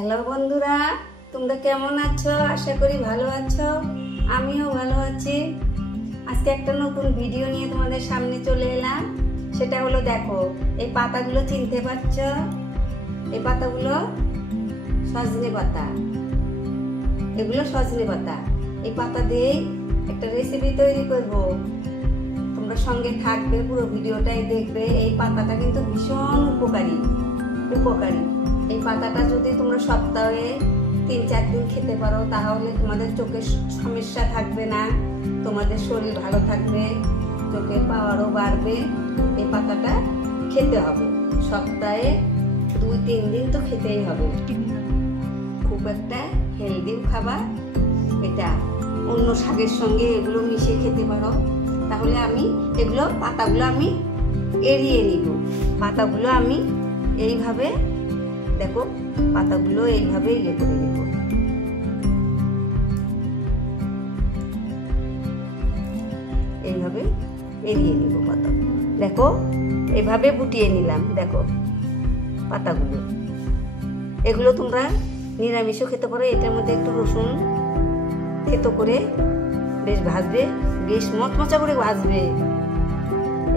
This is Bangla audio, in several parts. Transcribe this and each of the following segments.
হ্যালো বন্ধুরা, তোমরা কেমন আছো? আশা করি ভালো আছো। আমিও ভালো আছি। আজকে একটা নতুন ভিডিও নিয়ে তোমাদের সামনে চলে এলাম। সেটা হলো, দেখো এই পাতাগুলো চিনতে পারছো? এই পাতাগুলো সজনে পাতা। এগুলো সজনে পাতা। এই পাতা দিয়ে একটা রেসিপি তৈরি করব। তোমরা সঙ্গে থাকবে, পুরো ভিডিওটাই দেখবে। এই পাতাটা কিন্তু ভীষণ উপকারী। এই পাতাটা যদি তোমরা সপ্তাহে 3-4 দিন খেতে পারো, তাহলে তোমাদের চোখের সমস্যা থাকবে না, তোমাদের শরীর ভালো থাকবে, চোখের পাওয়ারও বাড়বে। এই পাতাটা খেতে হবে সপ্তাহে 2-3 দিন তো খেতেই হবে। খুব একটা হেলদি খাবার এটা। অন্য শাকের সঙ্গে এগুলো মিশিয়ে খেতে পারো। তাহলে আমি পাতাগুলো আমি এড়িয়ে নিব। পাতাগুলো আমি এইভাবে, দেখো পাতাগুলো এইভাবে ইয়ে করে নেব। এইভাবে এড়িয়ে নিব পাতা। দেখো এইভাবে বুটিয়ে নিলাম। দেখো পাতাগুলো, এগুলো তোমরা নিরামিষও খেতে পারো। এটার মধ্যে একটু রসুন থেতো করে বেশ ভাজবে, বেশ মচমচা করে ভাজবে।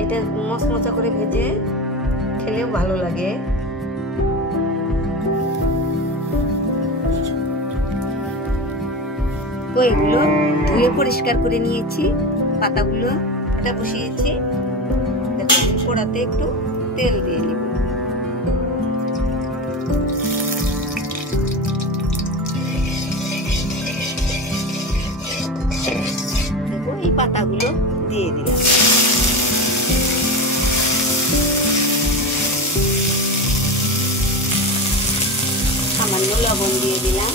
এটা মচমচা করে ভেজে খেলেও ভালো লাগে। তো এগুলো ধুয়ে পরিষ্কার করে নিয়েছি। পাতাগুলো এটা বসিয়েছি। দেখো কড়াতে একটু তেল দিয়ে নিব। দেখো এই পাতাগুলো দিয়ে দিলাম। সামান্য লবণ দিয়ে দিলাম।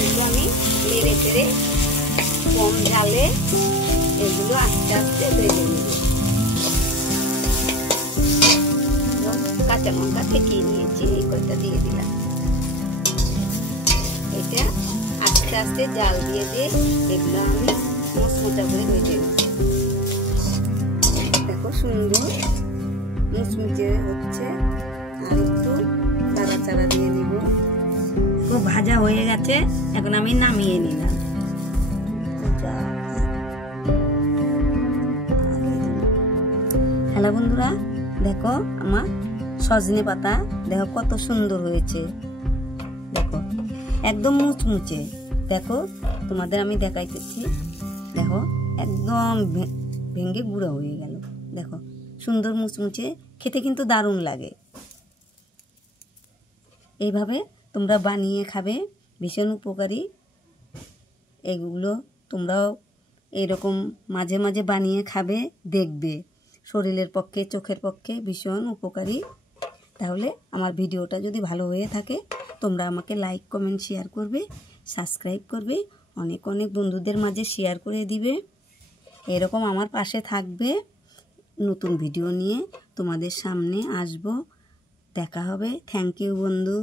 এগুলো আমি নেড়ে চেড়ে কম ঝালে এগুলো আস্তে আস্তে ভেজে নেব। কাঁচা লঙ্কা ফেটিয়ে নিয়েছি, এই কয়টা দিয়ে দিলাম। এটা আস্তে আস্তে জাল দিয়ে এগুলো আমি মচমচা করে ভেজে নেব। দেখো সুন্দর মুচমুচে হচ্ছে। আর একটু নাড়াচাড়া দিয়ে নিব। খুব ভাজা হয়ে গেছে, এখন আমি নামিয়ে নিলাম। হ্যালো বন্ধুরা, দেখো আমার সজনে পাতা দেখো কত সুন্দর হয়েছে। দেখো একদম মুচমুচে। দেখো তোমাদের আমি দেখাইতেছি। দেখো একদম ভেঙে গুঁড়ো হয়ে গেল। দেখো সুন্দর মুচমুচে, খেতে কিন্তু দারুণ লাগে। এইভাবে তোমরা বানিয়ে খাবে, ভীষণ উপকারী। এগুলো তোমরাও এরকম মাঝে মাঝে বানিয়ে খাবে, দেখবে শরীরের পক্ষে, চোখের পক্ষে ভীষণ উপকারী। তাহলে আমার ভিডিওটা যদি ভালো হয়ে থাকে, তোমরা আমাকে লাইক, কমেন্ট, শেয়ার করবে, সাবস্ক্রাইব করবে, অনেক অনেক বন্ধুদের মাঝে শেয়ার করে দিবে। এরকম আমার পাশে থাকবে। নতুন ভিডিও নিয়ে তোমাদের সামনে আসবো। দেখা হবে। থ্যাংক ইউ বন্ধু।